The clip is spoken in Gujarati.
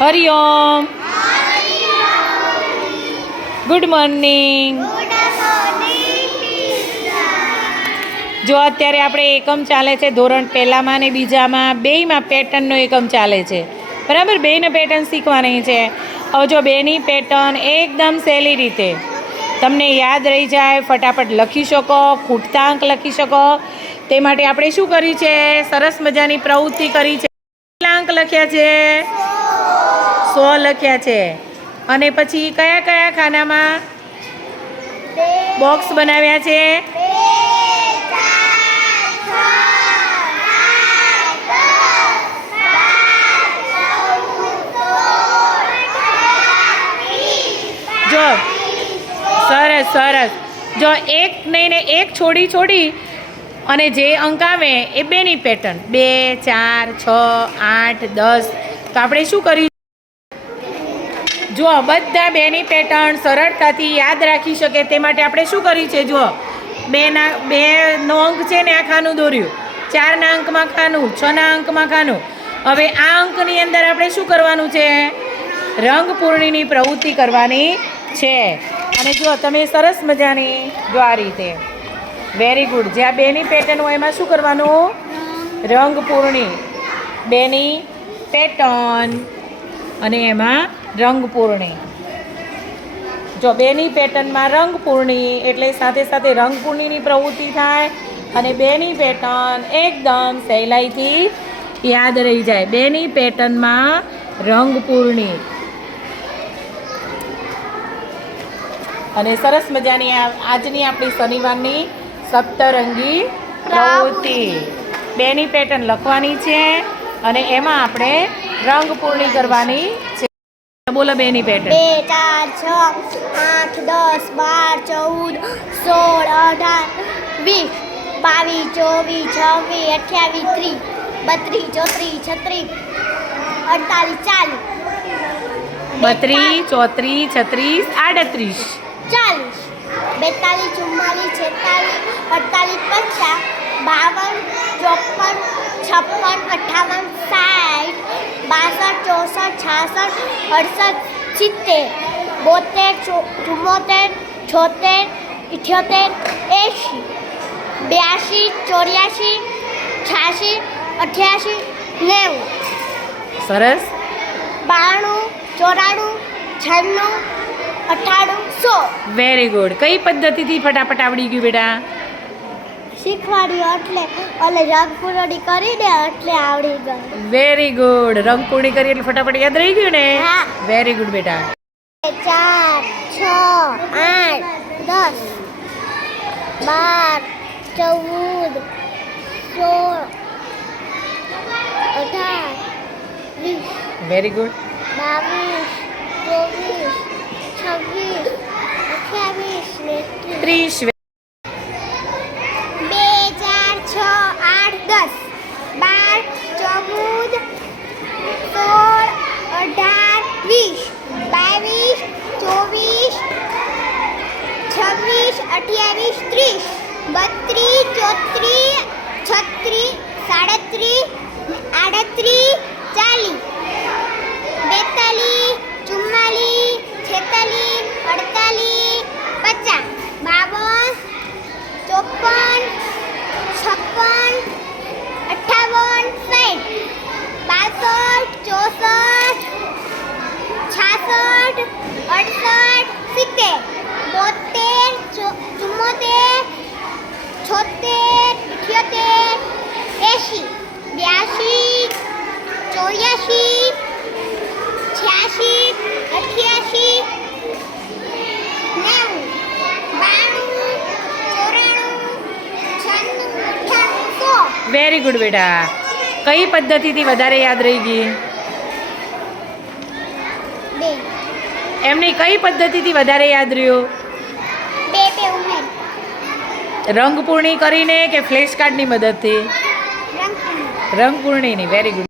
હરિઓમ ગુડ મોર્નિંગ જો અત્યારે આપણે એકમ ચાલે છે, ધોરણ પહેલામાં ને બીજામાં, બેયમાં પેટર્નનો એકમ ચાલે છે. બરાબર? બેયને પેટર્ન શીખવાની છે. હવે જો બેની પેટર્ન એકદમ સહેલી રીતે તમને યાદ રહી જાય, ફટાફટ લખી શકો ખૂટતા અંક લખી શકો. તે માટે આપણે શું કર્યું છે? સરસ મજાની પ્રવૃત્તિ કરી છે. કેટલા અંક લખ્યા છે? સો લખ્યા છે. અને પછી કયા કયા ખાનામાં બોક્સ બનાવ્યા છે? જો, સરસ સરસ. જો, એક નહીં ને એક છોડી છોડી અને જે અંક આવે એ બેની પેટર્ન બે, ચાર, છ, આઠ, દસ. તો આપણે શું કર્યું? જો બધા બેની પેટર્ન સરળતાથી યાદ રાખી શકે તે માટે આપણે શું કર્યું છે? જુઓ બેના બેનો અંક છે ને આ ખાનું દોર્યું ચારના અંકમાં ખાનું છના અંકમાં ખાનું હવે આ અંકની અંદર આપણે શું કરવાનું છે? રંગ પૂર્ણિની પ્રવૃત્તિ કરવાની છે. અને જો તમે સરસ મજાની, જો આ રીતે. વેરી ગુડ જ્યાં બેની પેટર્ન હોય એમાં શું કરવાનું? રંગ પૂર્ણી. બેની પેટર્ન અને એમાં રંગ પૂર્ણી જો બેની પેટર્નમાં રંગ પૂર્ણી એટલે સાથે સાથે રંગ પૂર્ણીની પ્રવૃત્તિ થાય અને બેની પેટર્ન એકદમ સહેલાઈથી યાદ રહી જાય. બેની પેટર્નમાં રંગપૂર્ણી. અને સરસ મજાની આજની આપણી શનિવારની સપ્તરંગી પ્રવૃત્તિ. બેની પેટર્ન લખવાની છે અને એમાં આપણે રંગ પૂર્ણી કરવાની છે. બોલો બેની પેટર્ન બે ચાર છ આઠ દસ બાર ચૌદ સોળ અઢાર વીસ બાવીસ ચોવીસ છવ્વીસ અઠ્યાવીસ ત્રીસ બત્રીસ ચોત્રીસ છત્રીસ અડતાલીસ ચાલીસ. બત્રીસ ચોત્રીસ છત્રીસ આડત્રીસ. ચાલીસ. બેતાલીસ ચુમ્માલીસ છેતાલીસ અડતાલીસ પચાસ બાવન ચોપન છપ્પન અઠ્ઠાવન સાઠ બાસઠ ચોસઠ અડસઠ સિત્તેર બોતેર ચુમ્મોતેર છોતેર ઇઠ્યોતેર એંશી બ્યાસી ચોર્યાસી છ્યાસી અઠ્યાસી નેવું. સરસ. બાણું ચોરાણું છન્નું અઠ્ઠાણું સો. વેરી ગુડ કઈ પદ્ધતિથી ફટાફટ આવડી ગયું બેટા? શીખવાડ્યું એટલે એટલે રંગપૂરણી કરી કરીને એટલે આવડી ગયું. વેરી ગુડ રંગપૂરણી કરી એટલે ફટાફટ યાદ રહી ગયું ને? હા. વેરી ગુડ બેટા. ચાર છ આઠ દસ બાર ચૌદ સોળ અઢાર વીસ વેરી ગુડ બાવીસ ચોવીસ છવ્વીસ અઠ્યાવીસ ત્રીસ ત્રીસ બે ચાર છ આઠ દસ બાર ચૌદ સોળ અઢાર વીસ બાવીસ ચોવીસ છવ્વીસ અઠ્યાવીસ ત્રીસ બત્રીસ ચોત્રીસ છત્રીસ સાડત્રીસ આડત્રીસ ચાલીસ બેતાલીસ ચુમ્માલીસ છેતાલીસ અડતાલીસ પચાસ બાવન ચોપન છપ્પન અઠ્ઠાવન સાઠ બાસઠ ચોસઠ છાસઠ અડસઠ સિત્તેર બોતેર ચો- ચુમ્મોતેર છોતેર ઇઠ્યોતેર એંશી બ્યાસી ચોર્યાસી છ્યાસી અઠ્યાસી નેવું બાણું ચોરાણું છન્નું અઠ્ઠાણું સો વેરી ગુડ બેટા કઈ પદ્ધતિથી વધારે યાદ રહી ગઈ બે એમની કઈ પદ્ધતિથી વધારે યાદ રહ્યું? બે બે ઉમેર. રંગ પૂર્ણી કરીને કે ફ્લેશ કાર્ડની મદદથી? રંગપૂર્ણીની રંગ વેરી ગુડ